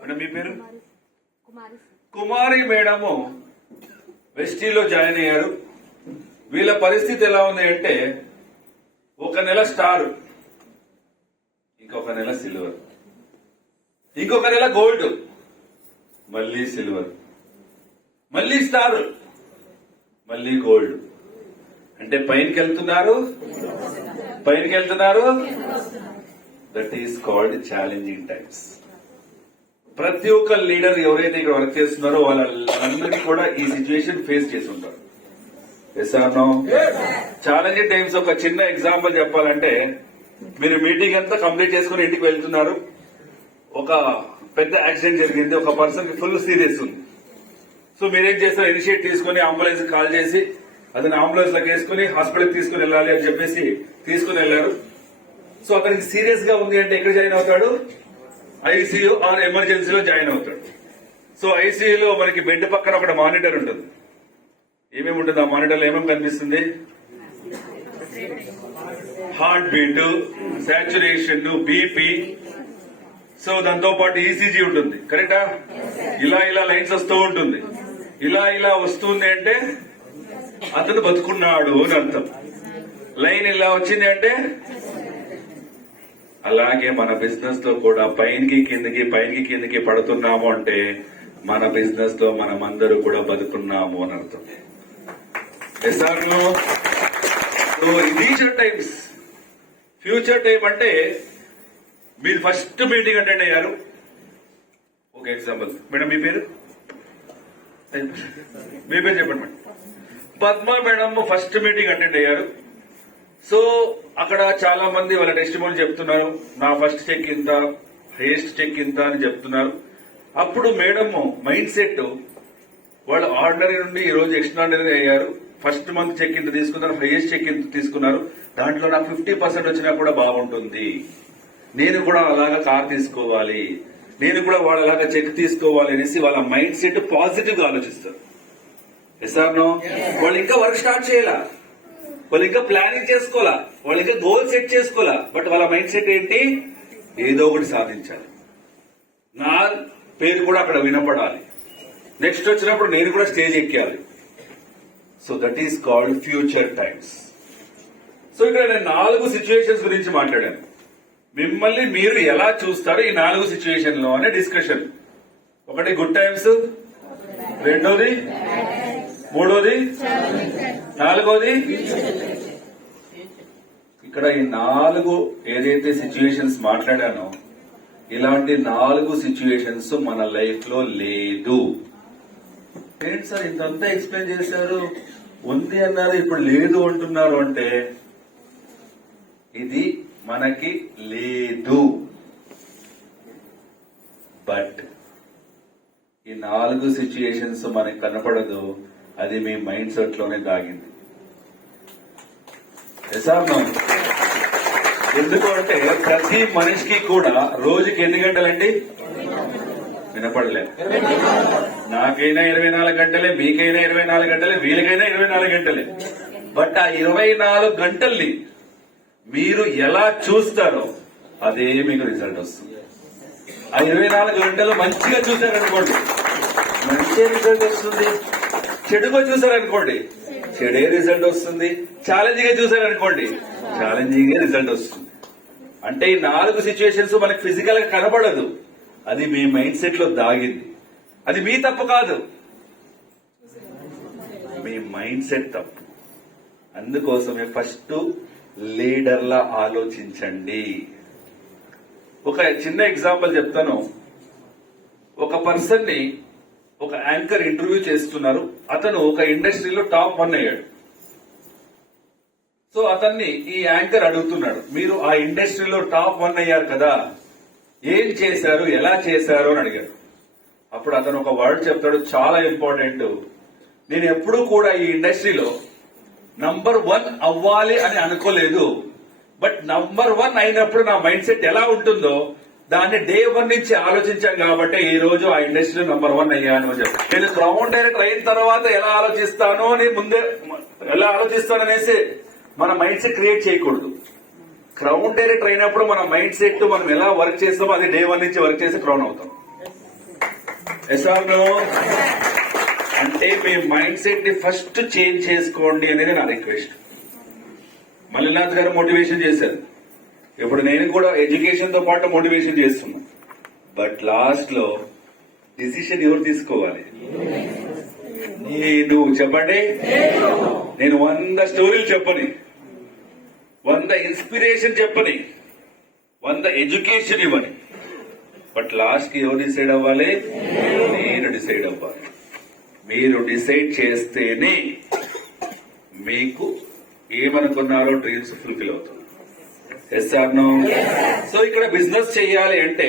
అంటే మీ పేరు కుమారి madam వెస్టీలో join అయ్యారు. వీళ్ళ పరిస్థితి ఎలా ఉంది అంటే ఒక నెల స్టార్, ఇంకొక నెల సిల్వర్, ఇంకొక నెల గోల్డ్, మళ్ళీ సిల్వర్, మళ్ళీ స్టార్, మళ్ళీ గోల్డ్. అంటే పైనకి వెళ్తున్నారు. That is called challenging times. ప్రతి ఒక్క లీడర్ ఎవరైతే ఇక్కడ వర్క్ చేస్తున్నారో వాళ్ళందరికీ కూడా ఈ సిచ్యువేషన్ ఫేస్ చేసి ఉంటారు. ఛాలెంజింగ్ టైమ్స్ ఒక చిన్న ఎగ్జాంపుల్ చెప్పాలంటే, మీరు మీటింగ్ అంతా కంప్లీట్ చేసుకుని ఇంటికి వెళ్తున్నారు. ఒక పెద్ద యాక్సిడెంట్ జరిగింది, ఒక పర్సన్ కి ఫుల్ సీరియస్ ఉంది. సో మీరేం చేస్తారు, ఇనిషియేట్ తీసుకుని అంబులెన్స్ కాల్ చేసి అతను అంబులెన్స్ లోకి వేసుకుని హాస్పిటల్కి తీసుకుని వెళ్ళాలి అని చెప్పేసి తీసుకుని వెళ్లారు. సో అతనికి సీరియస్ గా ఉంది అంటే ఎక్కడ జాయిన్ అవుతాడు? ఐసీయూ ఆర్ ఎమర్జెన్సీలో జాయిన్ అవుతాడు. సో ఐసీయూలో మనకి బెడ్ పక్కన ఒక మానిటర్ ఉంటుంది. ఏమేమి ఉంటుంది ఆ మానిటర్లో? ఏమేమి కనిపిస్తుంది? Heart beat, saturation, BP, so దాంతో పాటు ఈసీజీ ఉంటుంది. కరెక్టా? ఇలా లైన్స్ వస్తూ ఉంటుంది. ఇలా వస్తుంది అంటే అతను బతుకున్నాడు అని అర్థం. లైన్ ఇలా వచ్చింది అంటే అలాగే మన బిజినెస్ లో కూడా పైకి కిందకి పడుతున్నాము అంటే మన బిజినెస్ లో మనమందరూ కూడా బతుకున్నాము అని అర్థం. ఫ్యూచర్ టైమ్స్, ఫ్యూచర్ టైం అంటే మీరు ఫస్ట్ మీటింగ్ అటెండ్ అయ్యారు. ఒక ఎగ్జాంపుల్ మేడం, మీ పేరు చెప్పండి madam. Padma madam first meeting attend అయ్యారు. సో అక్కడ చాలా మంది వాళ్ళ టెస్టిమోనీ చెప్తున్నారు. నా ఫస్ట్ చెక్ ఇంత, హైయెస్ట్ చెక్ ఇంత అని చెప్తున్నారు. అప్పుడు మేడం మైండ్ సెట్, వాళ్ళు ఆర్డినరీ నుండి ఈ రోజు ఎక్స్ట్రాడినరీ అయ్యారు. ఫస్ట్ మంత్ చెక్ ఇంత తీసుకున్నారు, హైయెస్ట్ చెక్ ఇంత తీసుకున్నారు. దాంట్లో నాకు 50% వచ్చినా కూడా బాగుంటుంది, నేను కూడా అలాగా కార్ తీసుకోవాలి, నేను కూడా వాళ్ళలాగా చెక్ తీసుకోవాలి అనేసి వాళ్ళ మైండ్ సెట్ పాజిటివ్ గా ఆలోచిస్తారు. వాళ్ళు ఇంకా వర్క్ స్టార్ట్ చేయాల, వాళ్ళు ఇంకా ప్లానింగ్ చేసుకోవాలా, వాళ్ళు ఇంకా గోల్ సెట్ చేసుకోవాలా. బట్ వాళ్ళ మైండ్ సెట్ ఏంటి? ఏదో ఒకటి సాధించాలి, నా పేరు కూడా అక్కడ వినపడాలి, నెక్స్ట్ వచ్చినప్పుడు నేను కూడా స్టేజ్ ఎక్కాలి. So that is called future times. So ఇక్కడ నేను 4 సిచ్యువేషన్స్ గురించి మాట్లాడాను. మిమ్మల్ని మీరు ఎలా చూస్తారు ఈ 4 సిచ్యువేషన్ లో అనే డిస్కషన్. ఒకటి గుడ్ టైమ్స్, రెండోది, మూడోది, నాలుగోది. ఇక్కడ ఈ 4 ఏదైతే సిచ్యువేషన్స్ మాట్లాడానో ఇలాంటి 4 సిచ్యువేషన్స్ మన లైఫ్ లో లేదు. ఏంటి సార్ ఇంతంతా ఎక్స్ప్లెయిన్ చేశారు, ఉంది అన్నారు, ఇప్పుడు లేదు అంటున్నారు అంటే ఇది మనకి లేదు. బట్ ఈ 4 సిచ్యుయేషన్స్ మనకి కనపడదు, అది మీ మైండ్ సెట్ లోనే దాగింది. ఎందుకు అంటే ప్రతి మనిషికి కూడా రోజుకి ఎన్ని గంటలండి? వినపడలేదు. నాకైనా 24 గంటలే, మీకైనా 24 గంటలే, వీళ్ళకైనా 24 గంటలే. బట్ ఆ 24 గంటల్ని మీరు ఎలా చూస్తారో అదే మీకు రిజల్ట్ వస్తుంది. ఆ 24 గంటలు మంచిగా చూశారనుకోండి, మంచి రిజల్ట్ వస్తుంది. చెడుగా చూశారనుకోండి, చెడే రిజల్ట్ వస్తుంది. ఛాలెంజింగ్ గా చూశారనుకోండి, ఛాలెంజింగ్ గా రిజల్ట్ వస్తుంది. అంటే ఈ 4 సిచ్యువేషన్స్ మనకు ఫిజికల్ గా కనబడదు, అది మీ మైండ్ సెట్ లో దాగింది. అది మీ తప్పు కాదు, మీ మైండ్ సెట్ తప్పు. అందుకోసమే ఫస్ట్ లీడర్లా ఆలోచించండి. ఒక చిన్న ఎగ్జాంపుల్ చెప్తాను. ఒక పర్సన్ ని ఒక యాంకర్ ఇంటర్వ్యూ చేస్తున్నారు. అతను ఒక ఇండస్ట్రీలో టాప్ 1 అయ్యాడు. సో అతన్ని ఈ యాంకర్ అడుగుతున్నాడు, మీరు ఆ ఇండస్ట్రీలో టాప్ 1 అయ్యారు కదా, ఏం చేశారు, ఎలా చేశారు అని అడిగారు. అప్పుడు అతను ఒక వర్డ్ చెప్తాడు, చాలా ఇంపార్టెంట్. నేను ఎప్పుడూ కూడా ఈ ఇండస్ట్రీలో నంబర్ 1 అవ్వాలి అని అనుకోలేదు. బట్ నంబర్ 1 అయినప్పుడు నా మైండ్ సెట్ ఎలా ఉంటుందో దాన్ని డే 1 నుంచి ఆలోచించాను కాబట్టి ఈ రోజు ఆ ఇండస్ట్రీలో నంబర్ 1 అయ్యాను అని చెప్పి. నేను గ్రౌండ్ డైరెక్టర్ అయిన తర్వాత ఎలా ఆలోచిస్తాను అని ముందే ఎలా ఆలోచిస్తాననేసి మన మైండ్ సెట్ క్రియేట్ చేయకూడదు. గ్రౌండ్ డైరెక్టర్ అయినప్పుడు మన మైండ్ సెట్ మనం ఎలా వర్క్ చేస్తామో అది డే 1 నుంచి వర్క్ చేసి క్రౌన్ అవుతాం. Yes or no? అంటే మీ మైండ్ సెట్ ని ఫస్ట్ చేంజ్ చేసుకోండి అనేది నా రిక్వెస్ట్. మల్లినాథ్ గారు మోటివేషన్ చేశారు, ఇప్పుడు నేను కూడా ఎడ్యుకేషన్ తో పాటు మోటివేషన్ చేస్తున్నా. బట్ లాస్ట్ లో డిసిషన్ ఎవరు తీసుకోవాలి? నువ్వు చెప్పండి. నేను 100 స్టోరీలు చెప్పని, 100 ఇన్స్పిరేషన్ చెప్పని, 100 ఎడ్యుకేషన్ ఇవ్వని, బట్ లాస్ట్ కి ఎవరు డిసైడ్ అవ్వాలి? నేను డిసైడ్ అవ్వాలి. మీరు డిసైడ్ చేస్తేనే మీకు ఏమనుకున్నారో డ్రీమ్స్ ఫుల్ఫిల్ అవుతుంది. Yes or no? సో ఇక్కడ బిజినెస్ చేయాలి అంటే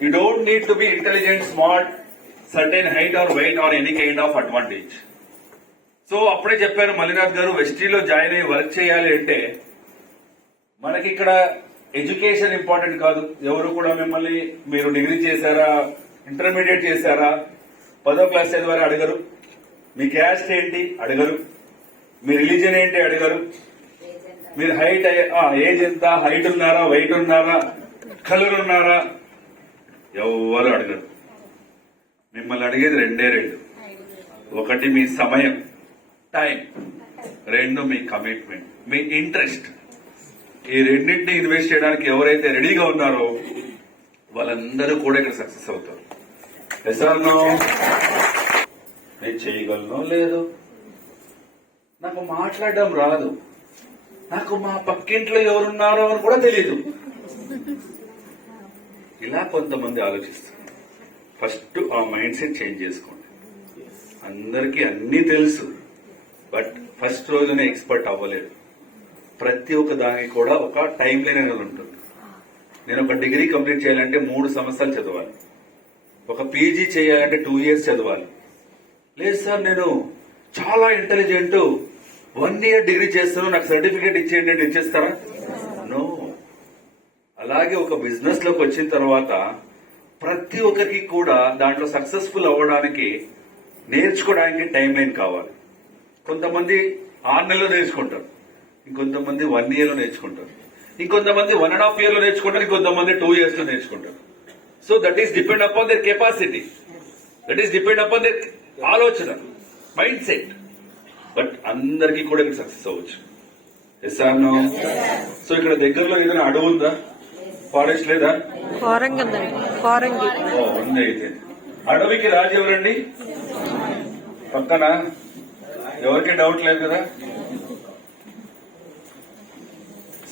you don't need to be intelligent, smart, certain height or weight or any kind of advantage. So అప్పుడే చెప్పారు మల్లినాథ్ గారు, వెస్టీలో జాయిన్ అయ్యి వర్క్ చేయాలి అంటే మనకి ఇక్కడ ఎడ్యుకేషన్ ఇంపార్టెంట్ కాదు. ఎవరు కూడా మిమ్మల్ని మీరు డిగ్రీ చేశారా, ఇంటర్మీడియట్ చేశారా, 10వ క్లాస్ చదివారా అడగరు. మీ క్యాస్ట్ ఏంటి అడగరు. మీ రిలీజన్ ఏంటి అడగరు. మీరు హైట్ ఏజ్ ఎంత, హైట్ ఉన్నారా, వెయిట్ ఉన్నారా, కలర్ ఉన్నారా, ఎవరు అడగరు. మిమ్మల్ని అడిగేది రెండు. ఒకటి మీ సమయం, టైం. 2 మీ కమిట్మెంట్, మీ ఇంట్రెస్ట్. ఈ రెండింటిని ఇన్వెస్ట్ చేయడానికి ఎవరైతే రెడీగా ఉన్నారో వాళ్ళందరూ కూడా ఇక్కడ సక్సెస్ అవుతారు. Yes or no? నేను చేయగలను లేదు, నాకు మాట్లాడడం రాదు, నాకు మా పక్కింట్లో ఎవరున్నారో అని కూడా తెలియదు. ఇలా కొంతమంది ఆలోచిస్తారు. ఫస్ట్ ఆ మైండ్ సెట్ చేంజ్ చేసుకోండి. అందరికీ అన్నీ తెలుసు, బట్ ఫస్ట్ రోజునే ఎక్స్పర్ట్ అవ్వలేదు. ప్రతి ఒక్క దానికి కూడా ఒక టైం లైన్ అనేది ఉంటుంది. నేను ఒక డిగ్రీ కంప్లీట్ చేయాలంటే 3 సంవత్సరాలు చదవాలి. ఒక పీజీ చేయాలంటే 2 years చదవాలి. లేదు సార్ నేను చాలా ఇంటెలిజెంట్, 1 year డిగ్రీ చేస్తాను, నాకు సర్టిఫికేట్ ఇచ్చేయండి అంటే ఇచ్చేస్తారా? నో. అలాగే ఒక బిజినెస్ లోకి వచ్చిన తర్వాత ప్రతి ఒక్కరికి కూడా దాంట్లో సక్సెస్ఫుల్ అవ్వడానికి నేర్చుకోవడానికి టైం లైన్ కావాలి. కొంతమంది 6 నెలలు నేర్చుకుంటారు, ఇంకొంతమంది 1 year లో నేర్చుకుంటారు, ఇంకొంతమంది 1.5 year లో నేర్చుకుంటారు, ఇంకొంతమంది 2 years లో నేర్చుకుంటారు. So that is depend upon there capacity, that is depend upon there ఆలోచన, మైండ్ సెట్. బట్ అందరికీ కూడా ఇక్కడ సక్సెస్ అవ్వచ్చు. Yes or no? సో ఇక్కడ దగ్గరలో ఏదైనా అడవి ఉందా, ఫారెస్ట్ లేదా? ఉంది. అయితే అడవికి రాజు ఎవరండి? పక్కన ఎవరికి డౌట్ లేదు కదా?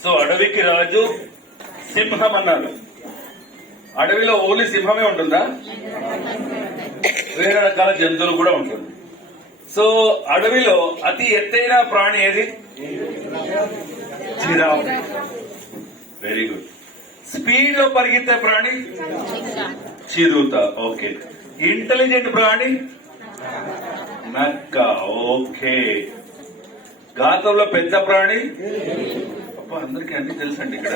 సో అడవికి రాజు సింహం అన్నారు. అడవిలో ఓన్లీ సింహమే ఉంటుందా? వేరే రకాల జంతువులు కూడా ఉంటుంది. సో అడవిలో అతి ఎత్తైన ప్రాణి ఏది? జిరాఫ్. Very good. స్పీడ్ లో పరిగెత్తే ప్రాణి? చిరుత. ఓకే. ఇంటెలిజెంట్ ప్రాణి? నక్క. ఓకే. గాతంలో పెద్ద ప్రాణి? అందరికీ అన్ని తెలుసండి, ఇక్కడ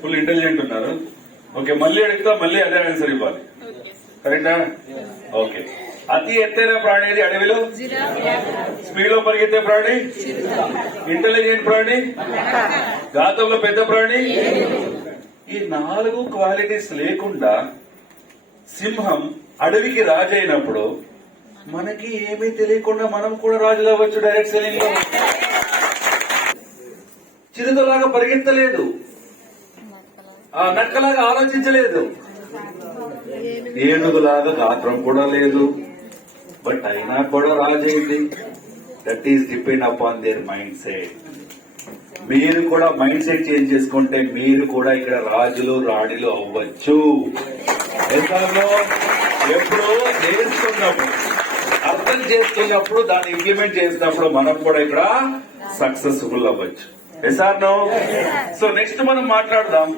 ఫుల్ ఇంటెలిజెంట్ ఉన్నారు. ఓకే, మళ్ళీ అడుగుతా, మళ్ళీ అదే ఆన్సర్ ఇవ్వాలి. కరెక్టా? ఓకే. అతి ఎత్తైన ప్రాణి ఏది అడవిలో? స్పీడ్ లో పరిగెత్తే ప్రాణి? ఇంటెలిజెంట్ ప్రాణి? గాతంలో పెద్ద ప్రాణి? ఈ 4 క్వాలిటీస్ లేకుండా సింహం అడవికి రాజు అయినప్పుడు మనకి ఏమీ తెలియకుండా మనం కూడా రాజులు అవ్వచ్చు డైరెక్ట్ సెల్లింగ్ లో. చిరుతలాగా పరిగెత్తలేదు, ఆ నక్కలాగా ఆలోచించలేదు, ఏనుగులాగా గాత్రం కూడా లేదు, బట్ అయినా కూడా రాజైంది. That is depend upon their mindset. మీరు కూడా మైండ్ సెట్ చేంజ్ చేసుకుంటే మీరు కూడా ఇక్కడ రాజులు రాణిలు అవ్వచ్చు. ఎప్పుడు నేర్చుకున్నప్పుడు, అర్థం చేసుకున్నప్పుడు, దాన్ని ఇంప్లిమెంట్ చేసినప్పుడు మనం కూడా ఇక్కడ సక్సెస్ఫుల్ అవ్వచ్చు. Yes or no? So next మనం మాట్లాడదాం